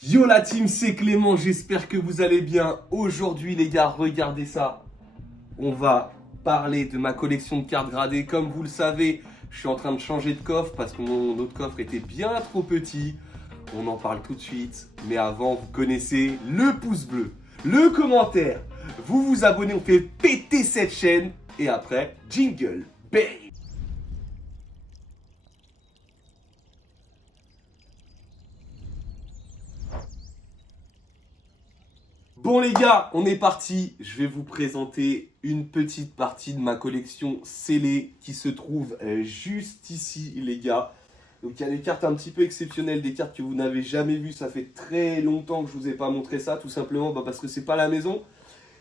Yo la team, c'est Clément, j'espère que vous allez bien. Aujourd'hui les gars, regardez ça. On va parler de ma collection de cartes gradées. Comme vous le savez, je suis en train de changer de coffre parce que mon autre coffre était bien trop petit. On en parle tout de suite. Mais avant, vous connaissez le pouce bleu, le commentaire. Vous vous abonnez, on fait péter cette chaîne. Et après, jingle, bang. Bon les gars, on est parti. Je vais vous présenter une petite partie de ma collection scellée qui se trouve juste ici les gars. Donc il y a des cartes un petit peu exceptionnelles, des cartes que vous n'avez jamais vues. Ça fait très longtemps que je vous ai pas montré ça, tout simplement parce que c'est pas la maison.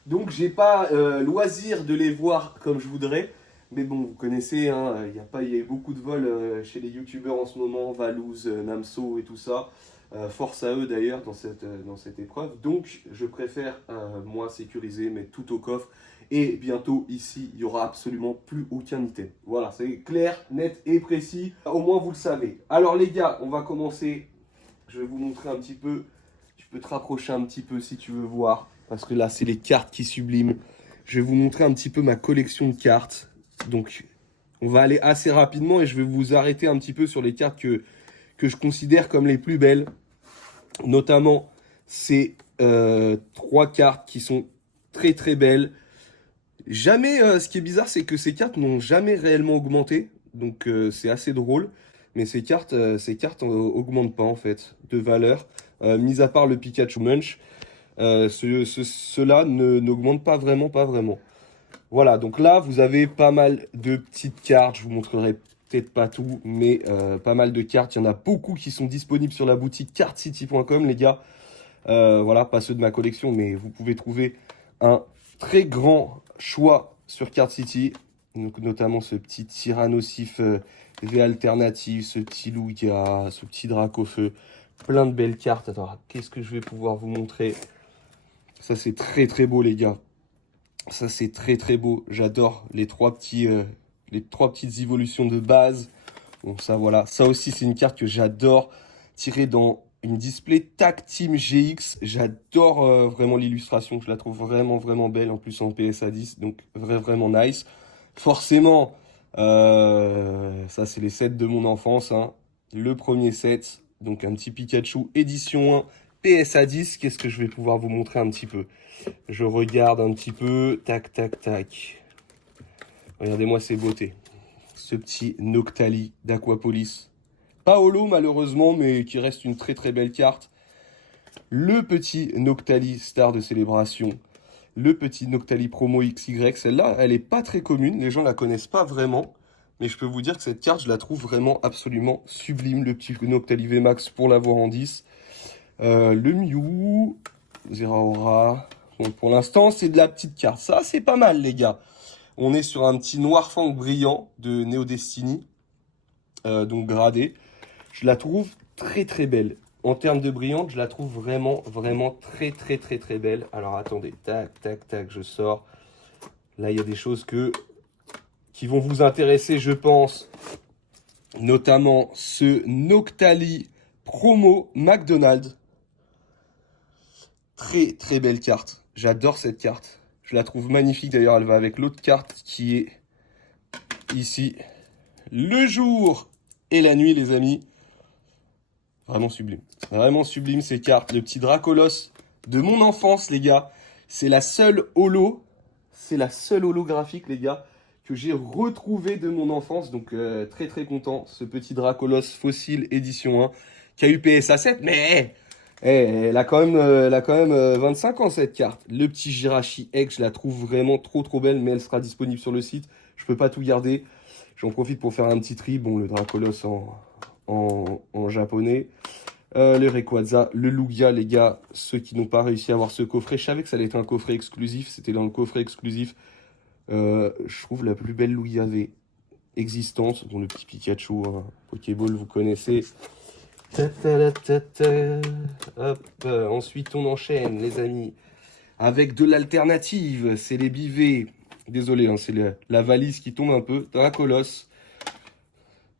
Donc j'ai pas loisir de les voir comme je voudrais. Mais bon, vous connaissez, hein, il y a eu beaucoup de vols chez les youtubeurs en ce moment, Valouz, Namso et tout ça. Force à eux d'ailleurs dans cette épreuve. Donc je préfère moi sécuriser, mettre tout au coffre. Et bientôt ici, il n'y aura absolument plus aucun item. Voilà, c'est clair, net et précis. Au moins vous le savez. Alors les gars, on va commencer. Je vais vous montrer un petit peu. Tu peux te rapprocher un petit peu si tu veux voir. Parce que là, c'est les cartes qui subliment. Je vais vous montrer un petit peu ma collection de cartes. Donc, on va aller assez rapidement et je vais vous arrêter un petit peu sur les cartes que je considère comme les plus belles. Notamment, ces trois cartes qui sont très très belles. Jamais, ce qui est bizarre, c'est que ces cartes n'ont jamais réellement augmenté. Donc, c'est assez drôle. Mais ces cartes augmentent pas en fait de valeur. Mis à part le Pikachu Munch. Cela n'augmente pas vraiment, pas vraiment. Voilà, donc là, vous avez pas mal de petites cartes. Je vous montrerai peut-être pas tout, mais pas mal de cartes. Il y en a beaucoup qui sont disponibles sur la boutique cardcity.com, les gars. Voilà, pas ceux de ma collection, mais vous pouvez trouver un très grand choix sur Card City. Donc, notamment ce petit Tyrannosif V alternative, ce petit Lugia, ce petit Dracofeu. Plein de belles cartes. Attends, qu'est-ce que je vais pouvoir vous montrer? Ça, c'est très très beau, les gars. Ça, c'est très très beau. J'adore les trois petites évolutions de base. Bon, ça, voilà. Ça aussi, c'est une carte que j'adore. Tirée dans une display Tag Team GX. J'adore vraiment l'illustration. Je la trouve vraiment vraiment belle. En plus, en PSA 10. Donc, vraiment nice. Forcément, ça, c'est les sets de mon enfance, hein. Le premier set. Donc, un petit Pikachu édition 1. PSA 10, qu'est-ce que je vais pouvoir vous montrer un petit peu? Je regarde un petit peu, tac, tac, tac. Regardez-moi ces beautés. Ce petit Noctali d'Aquapolis. Pas holo malheureusement, mais qui reste une très très belle carte. Le petit Noctali Star de Célébration. Le petit Noctali Promo XY. Celle-là, elle est pas très commune. Les gens la connaissent pas vraiment. Mais je peux vous dire que cette carte, je la trouve vraiment absolument sublime. Le petit Noctali VMAX pour l'avoir en 10. Le Mew, Zeraora. Bon, pour l'instant, c'est de la petite carte. Ça, c'est pas mal, les gars. On est sur un petit Noir Fang brillant de Neo Destiny. Donc gradé. Je la trouve très très belle. En termes de brillante, je la trouve vraiment, vraiment très très très très belle. Alors attendez, tac, tac, tac, je sors. Là, il y a des choses qui vont vous intéresser, je pense. Notamment ce Noctali Promo McDonald's. Très très belle carte. J'adore cette carte. Je la trouve magnifique d'ailleurs. Elle va avec l'autre carte qui est ici. Le jour et la nuit, les amis. Vraiment sublime. Vraiment sublime ces cartes. Le petit Dracolos de mon enfance, les gars. C'est la seule holo. C'est la seule holographique, les gars, que j'ai retrouvé de mon enfance. Donc très très content. Ce petit Dracolos fossile édition 1 qui a eu PSA 7. Mais elle a quand même, 25 ans cette carte. Le petit Jirachi Egg, je la trouve vraiment trop trop belle, mais elle sera disponible sur le site. Je peux pas tout garder. J'en profite pour faire un petit tri. Bon, le Dracolos en japonais. Le Rayquaza, le Lugia, les gars, ceux qui n'ont pas réussi à avoir ce coffret. Je savais que ça allait être un coffret exclusif. C'était dans le coffret exclusif. Je trouve la plus belle Lugia V existante. Dont le petit Pikachu, hein, Pokéball, vous connaissez. Hop, ensuite on enchaîne les amis avec de l'alternative, c'est les bivets, désolé hein, c'est la valise qui tombe un peu, Dracolos,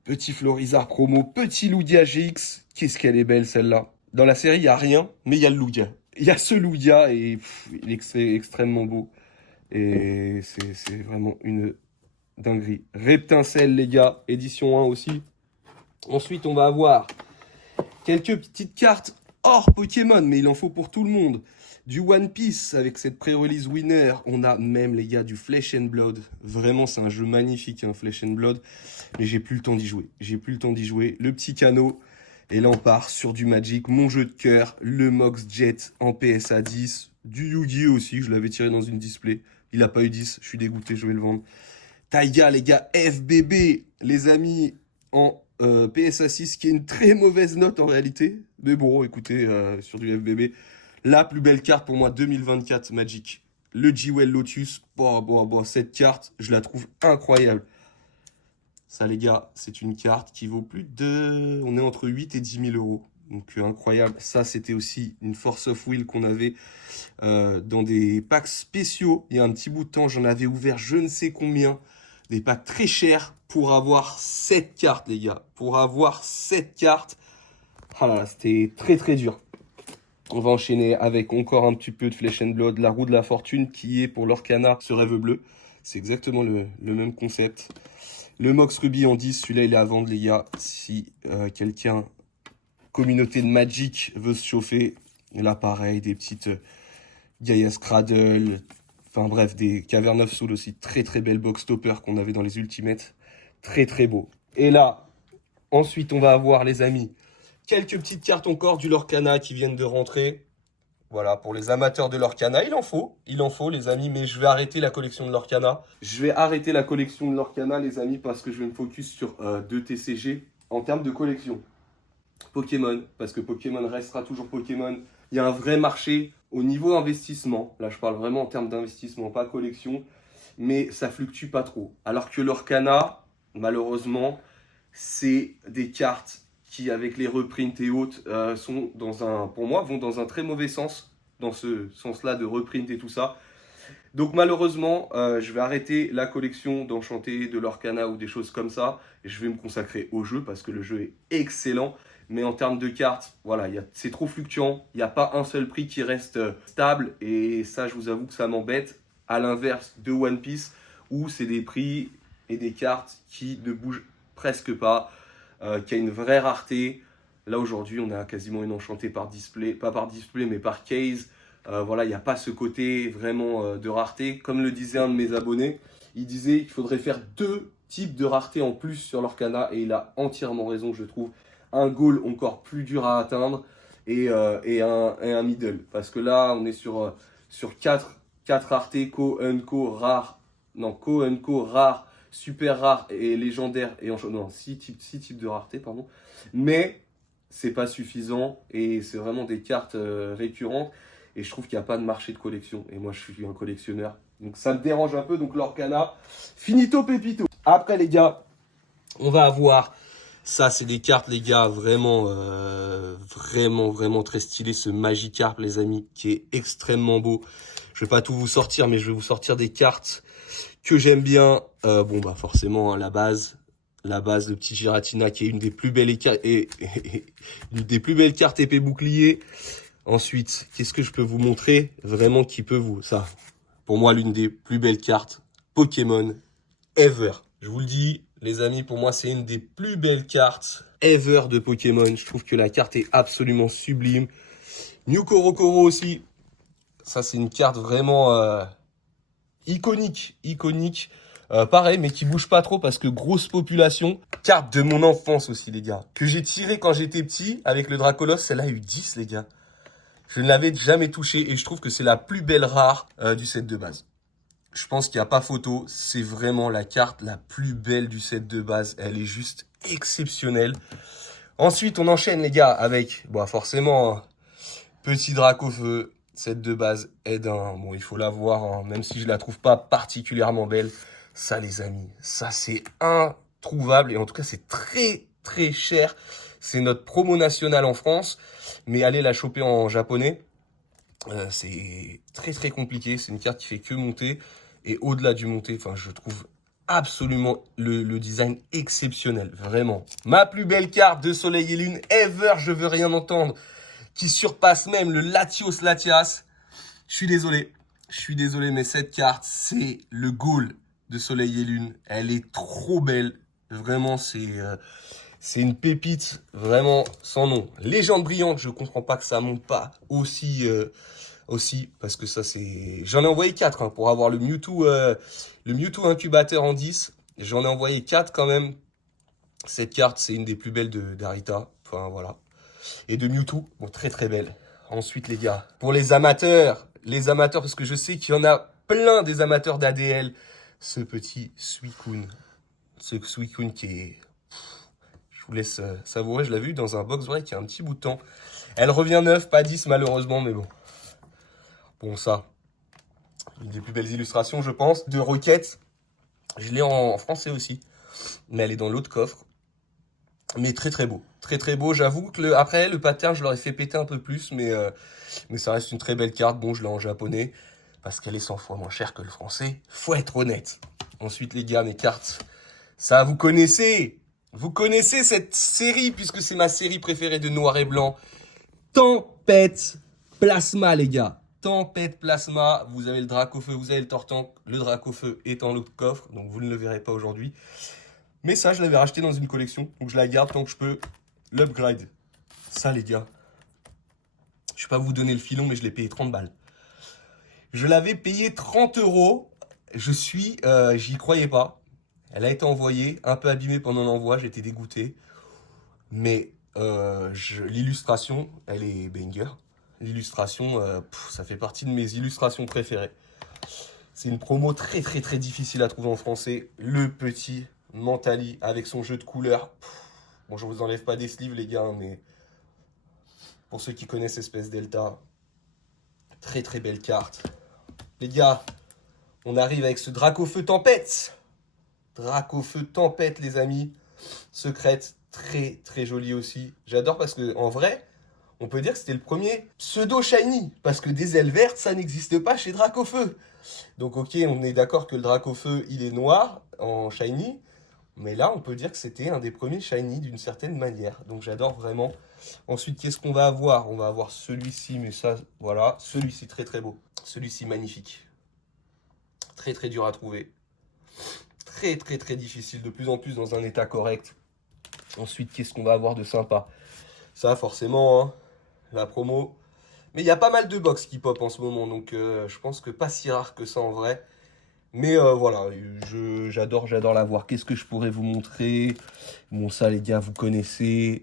petit Florizard promo, petit Lugia GX, qu'est-ce qu'elle est belle celle-là, Dans la série, il n'y a rien, mais il y a le Lugia. Il y a ce Lugia et il est extrêmement beau. Et c'est vraiment une dinguerie. Reptincelle, les gars, édition 1 aussi. Ensuite, on va avoir quelques petites cartes hors Pokémon, mais il en faut pour tout le monde. Du One Piece avec cette pré-release winner. On a même, les gars, du Flesh and Blood. Vraiment, c'est un jeu magnifique, hein, Flesh and Blood. Mais j'ai plus le temps d'y jouer. J'ai plus le temps d'y jouer. Le petit canot. Et là, on part sur du Magic. Mon jeu de cœur, le Mox Jet en PSA 10. Du Yu-Gi-Oh aussi, je l'avais tiré dans une display. Il n'a pas eu 10, je suis dégoûté, je vais le vendre. Taiga, les gars, FBB, les amis, en PSA 6, qui est une très mauvaise note en réalité. Mais bon, écoutez, sur du FBB, la plus belle carte pour moi 2024 Magic. Le Jewel Lotus, cette carte, je la trouve incroyable. Ça, les gars, c'est une carte qui vaut plus de... On est entre 8 et 10 000 euros. Donc, incroyable. Ça, c'était aussi une Force of Will qu'on avait dans des packs spéciaux. Il y a un petit bout de temps, j'en avais ouvert je ne sais combien. Des packs très chers pour avoir cette carte, les gars. Pour avoir cette carte. Ah là là, c'était très très dur. On va enchaîner avec encore un petit peu de Flesh and Blood. La roue de la fortune qui est pour l'Orcana, ce rêve bleu. C'est exactement le même concept. Le Mox Ruby en 10, celui-là il est à vendre, les gars. Si quelqu'un, communauté de Magic, veut se chauffer. Là pareil, des petites Gaia Cradle. Enfin bref, des Cavern of Soul aussi. Très très belle box topper qu'on avait dans les Ultimates. Très très beau. Et là, ensuite on va avoir, les amis, quelques petites cartes encore du Lorcana qui viennent de rentrer. Voilà, pour les amateurs de Lorcana, il en faut, les amis, mais je vais arrêter la collection de Lorcana. Je vais arrêter la collection de Lorcana, les amis, parce que je vais me focus sur 2 TCG en termes de collection. Pokémon, parce que Pokémon restera toujours Pokémon. Il y a un vrai marché au niveau investissement. Là, je parle vraiment en termes d'investissement, pas collection, mais ça fluctue pas trop. Alors que Lorcana, malheureusement, c'est des cartes qui, avec les reprints et autres, sont pour moi, vont dans un très mauvais sens, dans ce sens-là de reprint et tout ça. Donc malheureusement, je vais arrêter la collection d'Enchanté, de l'Orcana ou des choses comme ça. Et je vais me consacrer au jeu parce que le jeu est excellent. Mais en termes de cartes, voilà, c'est trop fluctuant. Il n'y a pas un seul prix qui reste stable. Et ça, je vous avoue que ça m'embête. À l'inverse de One Piece, où c'est des prix et des cartes qui ne bougent presque pas. Qui a une vraie rareté. Là aujourd'hui on a quasiment une enchantée par display, pas par display mais par case. Voilà, il n'y a pas ce côté vraiment de rareté. Comme le disait un de mes abonnés, il disait qu'il faudrait faire 2 types de rareté en plus sur l'Orcana et il a entièrement raison, je trouve. Un goal encore plus dur à atteindre et un middle. Parce que là on est sur 4 raretés, co, rare, non, co, rare, super rare et légendaire et non, 6 types de rareté, pardon. Mais c'est pas suffisant et c'est vraiment des cartes récurrentes et je trouve qu'il n'y a pas de marché de collection et moi je suis un collectionneur. Donc ça me dérange un peu, donc l'Orcana, finito pepito. Après les gars, on va avoir, ça c'est des cartes les gars, vraiment très stylé, ce Magikarp les amis, qui est extrêmement beau. Je vais pas tout vous sortir, mais je vais vous sortir des cartes que j'aime bien. Bon bah forcément hein, la base de petit Giratina qui est une des plus belles une des plus belles cartes épée bouclier. Ensuite, qu'est-ce que je peux vous montrer vraiment qui peut vous... Ça, pour moi, l'une des plus belles cartes Pokémon ever. Je vous le dis, les amis, pour moi, c'est une des plus belles cartes ever de Pokémon. Je trouve que la carte est absolument sublime. New Korokoro aussi. Ça, c'est une carte vraiment iconique. Pareil, mais qui bouge pas trop parce que grosse population. Carte de mon enfance aussi, les gars. Que j'ai tiré quand j'étais petit avec le Dracolos. Celle-là a eu 10, les gars. Je ne l'avais jamais touché et je trouve que c'est la plus belle rare du set de base. Je pense qu'il n'y a pas photo. C'est vraiment la carte la plus belle du set de base. Elle est juste exceptionnelle. Ensuite, on enchaîne, les gars, avec, bon, forcément, petit Dracofeu. Set de base aide bon, il faut la voir, hein, même si je la trouve pas particulièrement belle. Ça, les amis, ça, c'est introuvable. Et en tout cas, c'est très, très cher. C'est notre promo nationale en France. Mais allez la choper en japonais, c'est très, très compliqué. C'est une carte qui fait que monter. Et au-delà du monter, enfin, je trouve absolument le design exceptionnel. Vraiment. Ma plus belle carte de Soleil et Lune ever. Je veux rien entendre. qui surpasse même le Latios Latias. Je suis désolé, mais cette carte, c'est le goal de Soleil et Lune. Elle est trop belle. Vraiment, c'est une pépite, vraiment, sans nom. Légende brillante, je comprends pas que ça monte pas aussi, parce que ça, c'est... J'en ai envoyé 4 hein, pour avoir le Mewtwo incubateur en 10. J'en ai envoyé 4 quand même. Cette carte, c'est une des plus belles d'Arita. Enfin, voilà. Et de Mewtwo, bon, très très belle. Ensuite, les gars, pour les amateurs, parce que je sais qu'il y en a plein des amateurs d'ADL, ce petit Suicune. Ce Suicune qui est... Je vous laisse savourer, je l'ai vu dans un box break il y a un petit bout de temps. Elle revient 9, pas 10 malheureusement, mais bon. Bon, ça, une des plus belles illustrations, je pense, de Rocket. Je l'ai en français aussi, mais elle est dans l'autre coffre. Mais très très beau, très très beau. J'avoue que après le pattern, je l'aurais fait péter un peu plus, mais ça reste une très belle carte. Bon, je l'ai en japonais parce qu'elle est 100 fois moins chère que le français. Faut être honnête. Ensuite, les gars, mes cartes, ça vous connaissez cette série puisque c'est ma série préférée de noir et blanc. Tempête Plasma, les gars. Tempête Plasma, vous avez le Dracofeu, vous avez le Tortank. Le Dracofeu est en l'autre coffre, donc vous ne le verrez pas aujourd'hui. Mais ça, je l'avais racheté dans une collection, donc je la garde tant que je peux l'upgrade. Ça, les gars, je vais pas vous donner le filon, mais je l'ai payé 30 balles. Je l'avais payé 30 €. J'y croyais pas. Elle a été envoyée, un peu abîmée pendant l'envoi, j'étais dégoûté. Mais l'illustration, elle est banger. L'illustration, ça fait partie de mes illustrations préférées. C'est une promo très très très difficile à trouver en français. Le petit Mentali avec son jeu de couleurs. Bon, je vous enlève pas des sleeves les gars, mais pour ceux qui connaissent Espèce Delta, très très belle carte. Les gars, on arrive avec ce Dracofeu Tempête. Dracofeu Tempête les amis. Secrète, très très jolie aussi. J'adore parce que en vrai, on peut dire que c'était le premier pseudo shiny. Parce que des ailes vertes, ça n'existe pas chez Dracofeu. Donc ok, on est d'accord que le Dracofeu, il est noir en shiny. Mais là, on peut dire que c'était un des premiers shiny d'une certaine manière. Donc j'adore vraiment. Ensuite, qu'est-ce qu'on va avoir? On va avoir celui-ci, mais ça, voilà. Celui-ci, très très beau. Celui-ci, magnifique. Très très dur à trouver. Très très très difficile, de plus en plus dans un état correct. Ensuite, qu'est-ce qu'on va avoir de sympa? Ça, forcément, hein, la promo. Mais il y a pas mal de box qui pop en ce moment, donc je pense que pas si rare que ça en vrai. Mais voilà, j'adore la voir. Qu'est-ce que je pourrais vous montrer? Bon, ça, les gars, vous connaissez.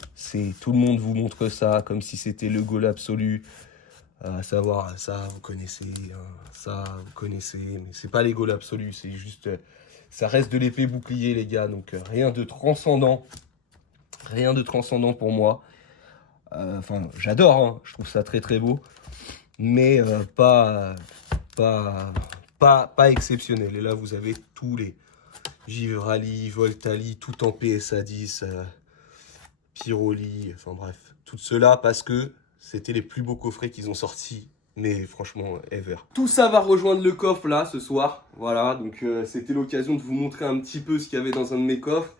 Tout le monde vous montre ça, comme si c'était le goal absolu. À savoir, ça, vous connaissez. Hein, ça, vous connaissez. Mais c'est pas les goals absolus, c'est juste... ça reste de l'épée bouclier, les gars. Donc, rien de transcendant. Rien de transcendant pour moi. Enfin, j'adore, hein, je trouve ça très très beau. Mais pas exceptionnel. Et là, vous avez tous les Givrali, Voltali, tout en PSA 10, Pyroli, enfin bref. Tout cela parce que c'était les plus beaux coffrets qu'ils ont sortis. Mais franchement, ever. Tout ça va rejoindre le coffre là ce soir. Voilà, donc c'était l'occasion de vous montrer un petit peu ce qu'il y avait dans un de mes coffres.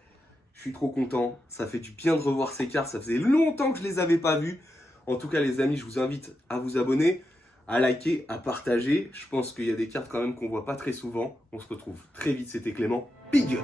Je suis trop content. Ça fait du bien de revoir ces cartes. Ça faisait longtemps que je les avais pas vues. En tout cas, les amis, je vous invite à vous abonner, à liker, à partager. Je pense qu'il y a des cartes quand même qu'on voit pas très souvent. On se retrouve très vite. C'était Clément. Big!